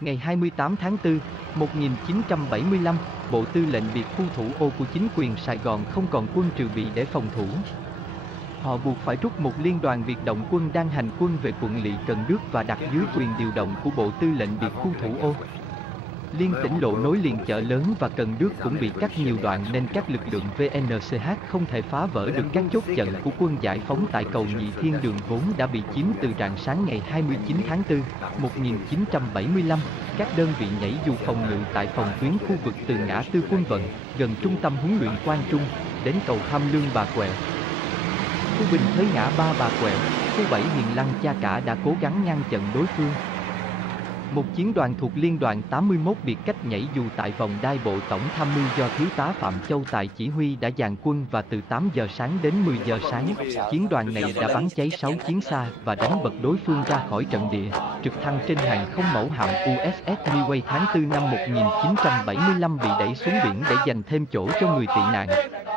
Ngày 28 tháng 4, 1975, Bộ Tư lệnh Biệt khu thủ ô của chính quyền Sài Gòn không còn quân trừ bị để phòng thủ. Họ buộc phải rút một liên đoàn biệt động quân đang hành quân về quận Lỵ Cần Đước và đặt dưới quyền điều động của Bộ Tư lệnh Biệt khu thủ ô. Liên tỉnh lộ nối liền Chợ Lớn và Cần Đước cũng bị cắt nhiều đoạn nên các lực lượng VNCH không thể phá vỡ được các chốt chặn của quân giải phóng tại cầu Nhị Thiên Đường vốn đã bị chiếm từ rạng sáng ngày 29 tháng 4, 1975. Các đơn vị nhảy dù phòng ngự tại phòng tuyến khu vực từ ngã tư Quân Vận, gần trung tâm huấn luyện Quang Trung, đến cầu Tham Lương Bà Quẹ. Khu Bình Thới ngã ba Bà Quẹ, khu 7 Hiền Lăng Cha Cả đã cố gắng ngăn chặn đối phương. Một chiến đoàn thuộc Liên đoàn 81 biệt cách nhảy dù tại vòng đai bộ tổng tham mưu do Thiếu tá Phạm Châu Tài chỉ huy đã dàn quân và từ 8 giờ sáng đến 10 giờ sáng, chiến đoàn này đã bắn cháy 6 chiến xa và đánh bật đối phương ra khỏi trận địa. Trực thăng trên hàng không mẫu hạm USS Midway tháng 4 năm 1975 bị đẩy xuống biển để dành thêm chỗ cho người tị nạn.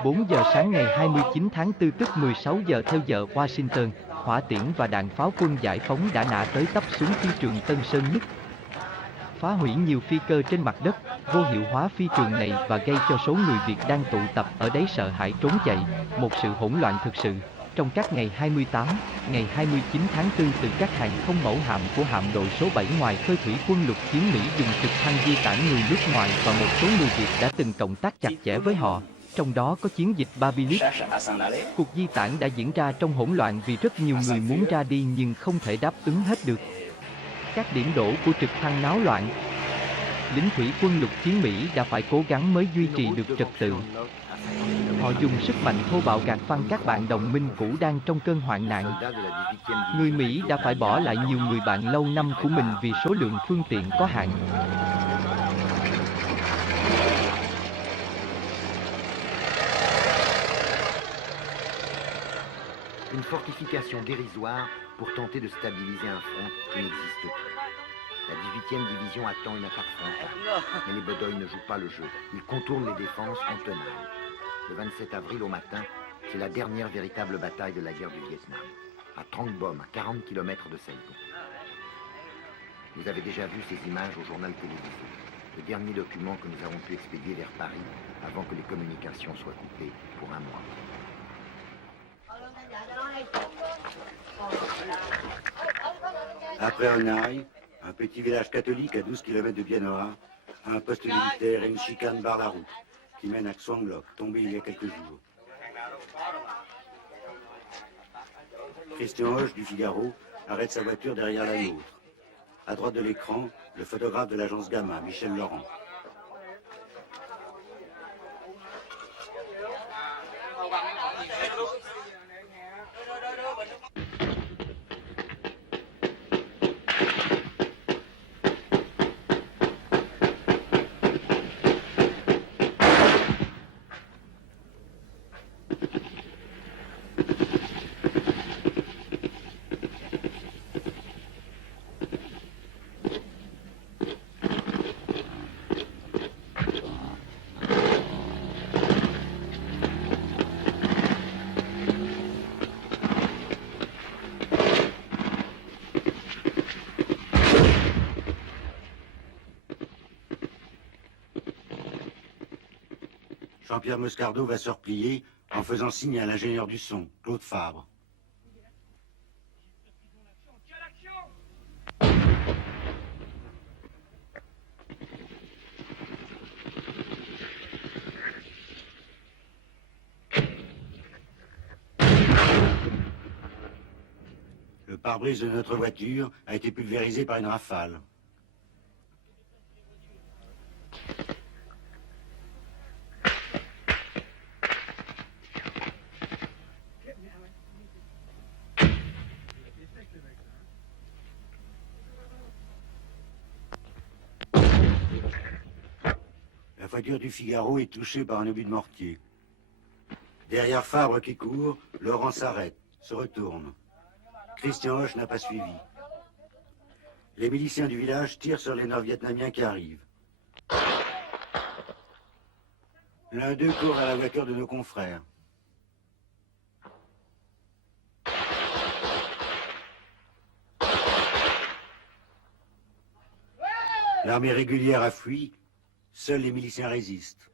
4 giờ sáng ngày 29 tháng 4 tức 16 giờ theo giờ Washington, hỏa tiễn và đạn pháo quân giải phóng đã nã tới tấp xuống phi trường Tân Sơn Nhất, phá hủy nhiều phi cơ trên mặt đất, vô hiệu hóa phi trường này và gây cho số người Việt đang tụ tập ở đấy sợ hãi trốn chạy, một sự hỗn loạn thực sự. Trong các ngày 28, ngày 29 tháng 4 từ các hàng không mẫu hạm của hạm đội số 7 ngoài khơi thủy quân lục chiến Mỹ dùng trực thăng di tản người nước ngoài và một số người Việt đã từng cộng tác chặt chẽ với họ, trong đó có chiến dịch Babilis. Cuộc di tản đã diễn ra trong hỗn loạn vì rất nhiều người muốn ra đi nhưng không thể đáp ứng hết được. Các điểm đổ của trực thăng náo loạn. Lính thủy quân lục chiến Mỹ đã phải cố gắng mới duy trì được trật tự. Họ dùng sức mạnh thô bạo gạt phăng các bạn đồng minh cũ đang trong cơn hoạn nạn. Người Mỹ đã phải bỏ lại nhiều người bạn lâu năm của mình vì số lượng phương tiện có hạn. Une fortification dérisoire pour tenter de stabiliser un front qui n'existe plus. La 18e division attend une attaque frontale, mais les Bedoy ne jouent pas le jeu. Ils contournent les défenses en tenaille. Le 27 avril au matin, c'est la dernière véritable bataille de la guerre du Vietnam, à Trang Bom, à 40 km de Saigon. Vous avez déjà vu ces images au journal télévisé, le dernier document que nous avons pu expédier vers Paris avant que les communications soient coupées pour un mois. Après Hanoï, un petit village catholique à 12 km de Bien Hoa, un poste militaire et une chicane barre la route, qui mène à Xuang Loc, tombé il y a quelques jours. Christian Hoche du Figaro arrête sa voiture derrière la nôtre. À droite de l'écran, le photographe de l'agence Gamma, Michel Laurent. Jean-Pierre Moscardo va se replier en faisant signe à l'ingénieur du son, Claude Fabre. Le pare-brise de notre voiture a été pulvérisé par une rafale. La voiture du Figaro est touchée par un obus de mortier. Derrière Fabre qui court, Laurent s'arrête, se retourne. Christian Hoche n'a pas suivi. Les miliciens du village tirent sur les Nord-Vietnamiens qui arrivent. L'un d'eux court à la voiture de nos confrères. L'armée régulière a fui, seuls les miliciens résistent.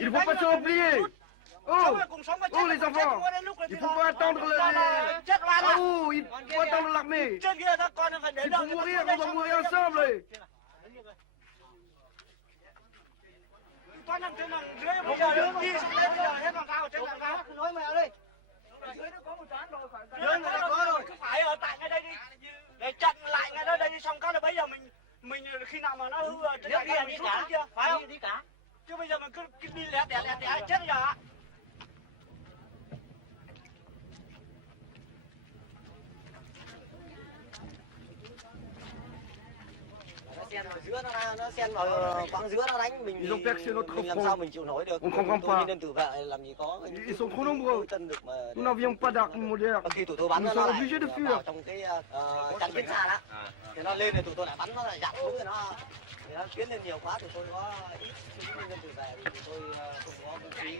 Il ne faut pas se replier. Oh, oh les enfants, il ne faut pas attendre oh, il faut attendre l'armée. Il faut mourir, on va mourir ensemble. Bây giờ đứng đi xuống đây, bây giờ hết làm sao, trên làm sao? Nói mẹ đi. Dưới nó có một trán rồi, phải dưới nó có rồi. Cứ phải ở tại ngay đây đi. Để chặn lại ngay đó đây đi, xong cái là bây giờ mình khi nào mà nó hư rồi, trên này mình rút chưa? Phải không? Đi cả. Chứ bây giờ mình cứ đi lẻ tẻ chết bây giờ ạ. Nó xen vào quãng giữa nó đánh mình, mình làm sao mình chịu nổi được. On comprend pas. Nên tự vệ làm gì có. Ils sont trop nombreux. Nous n'avions pas d'armes modernes. Khi tụi tôi bắn Nous nó sommes lại obligés de vào fuir. trong cái chắn kiến xa đó. Thì nó lên thì tụi tôi lại bắn nó lại dặn đúng rồi nó tiến lên nhiều quá tụi tôi có ít suy nghĩ nên tự vệ thì tụi tôi không có vũ khí.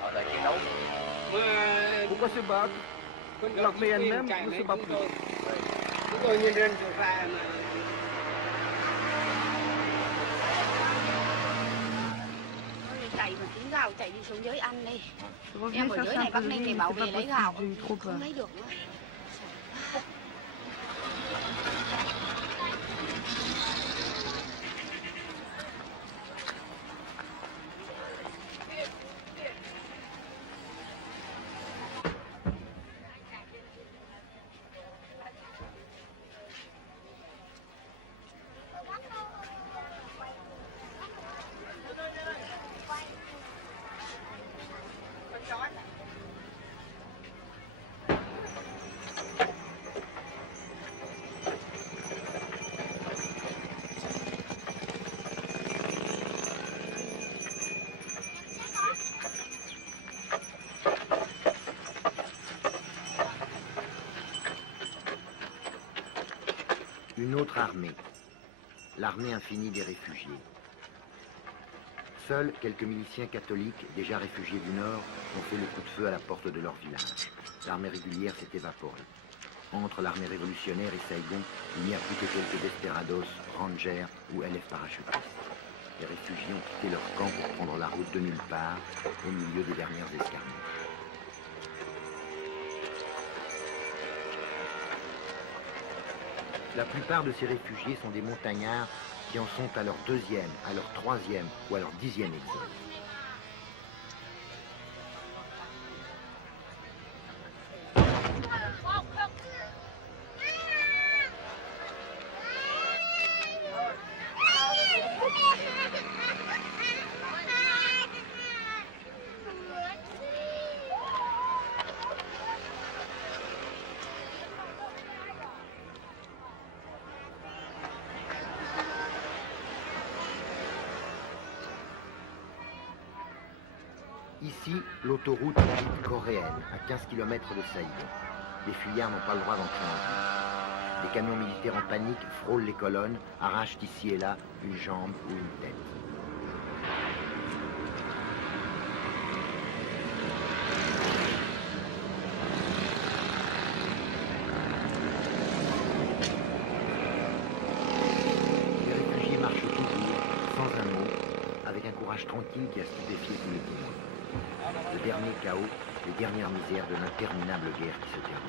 Họ lại chiến đấu. Pourquoi se battre? L'armée elle-même ne se bat plus. Chúng tôi nhân dân trở ra mà chạy mà kiếm gạo chạy đi xuống dưới ăn đi. Em ở dưới này Bắc Ninh thì bảo về lấy gạo không lấy được nữa. Une autre armée, l'armée infinie des réfugiés. Seuls quelques miliciens catholiques, déjà réfugiés du Nord, ont fait le coup de feu à la porte de leur village. L'armée régulière s'est évaporée. Entre l'armée révolutionnaire et Saigon, il n'y a plus que quelques desperados, rangers ou LF parachutistes. Les réfugiés ont quitté leur camp pour prendre la route de nulle part, au milieu des dernières escarmouches. La plupart de ces réfugiés sont des montagnards qui en sont à leur deuxième, à leur troisième ou à leur 10e exode. Ici, l'autoroute dite coréenne, à 15 km de Saigon. Les fuyards n'ont pas le droit d'entrer en ville. Des camions militaires en panique frôlent les colonnes, arrachent ici et là une jambe ou une tête. orage tranquille qui a stupéfié tous les témoins. Le dernier chaos, les dernières misères de l'interminable guerre qui se termine.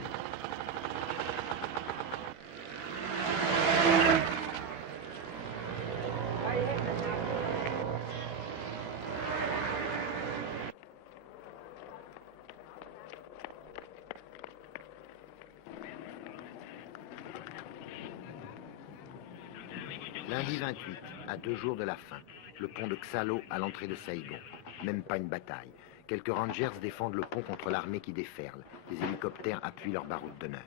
Lundi 28, à 2 jours de la fin, le pont de Xalo à l'entrée de Saïgon. Même pas une bataille. Quelques rangers défendent le pont contre l'armée qui déferle. Les hélicoptères appuient leur baroud d'honneur.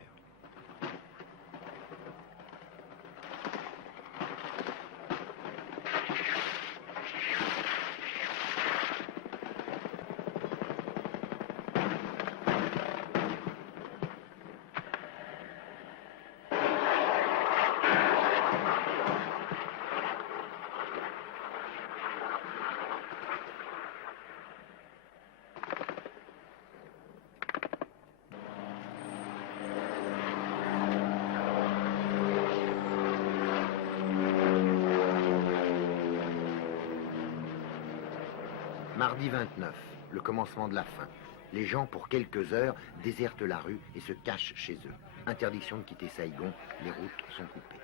Mardi 29, le commencement de la fin. Les gens, pour quelques heures, désertent la rue et se cachent chez eux. Interdiction de quitter Saïgon, les routes sont coupées.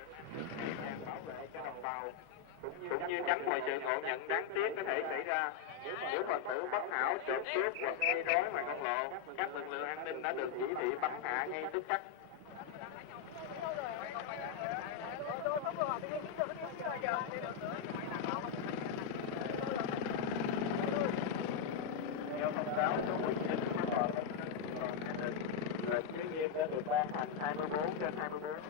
Cũng như tránh mọi sự ngộ nhận đáng tiếc có thể xảy ra nếu Phật tử bất hảo trộm cướp hoặc gây rối ngoài công lộ. Các lực lượng an ninh đã được chỉ thị bắn hạ ngay tức khắc. Theo thông cáo số 19 của Bộ An ninh, lệnh giới nghiêm đã được ban hành 24/24.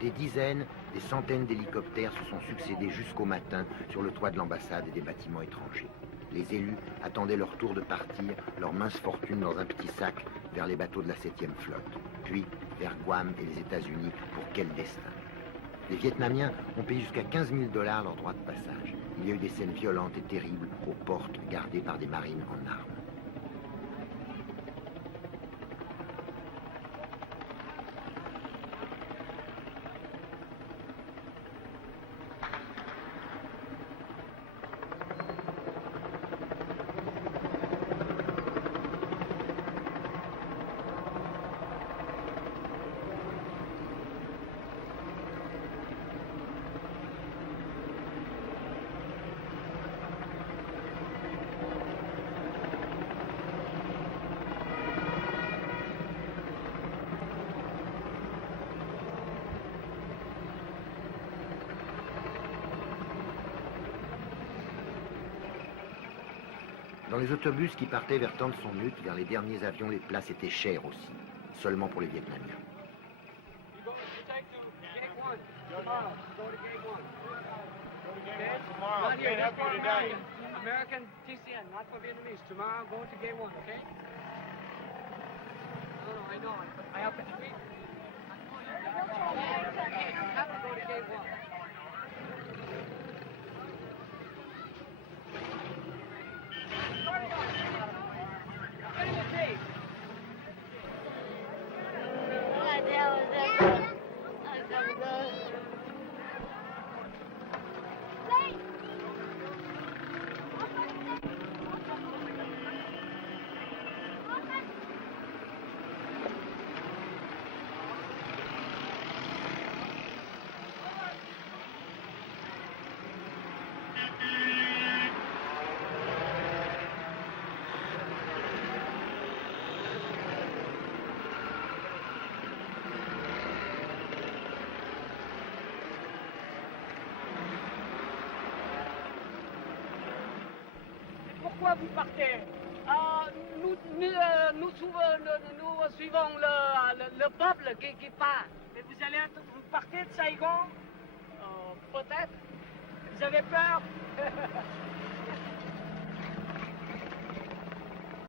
Des dizaines, des centaines d'hélicoptères se sont succédés jusqu'au matin sur le toit de l'ambassade et des bâtiments étrangers. Les élus attendaient leur tour de partir, leur mince fortune dans un petit sac, vers les bateaux de la 7e flotte, puis vers Guam et les États-Unis. Pour quel destin? Les Vietnamiens ont payé jusqu'à 15 000 $ leur droit de passage. Il y a eu des scènes violentes et terribles aux portes gardées par des marines en armes. Dans les autobus qui partaient vers Tan Son Nhut, vers les derniers avions, les places étaient chères aussi, seulement pour les Vietnamiens. American TCN, not for Vietnamese. Tomorrow, go to gate 1, okay? No, I know. I have to tweet. You have to go to gate 1. Pourquoi vous partez? Nous suivons le peuple qui part. Mais vous partez de Saïgon? Peut-être. Vous avez peur?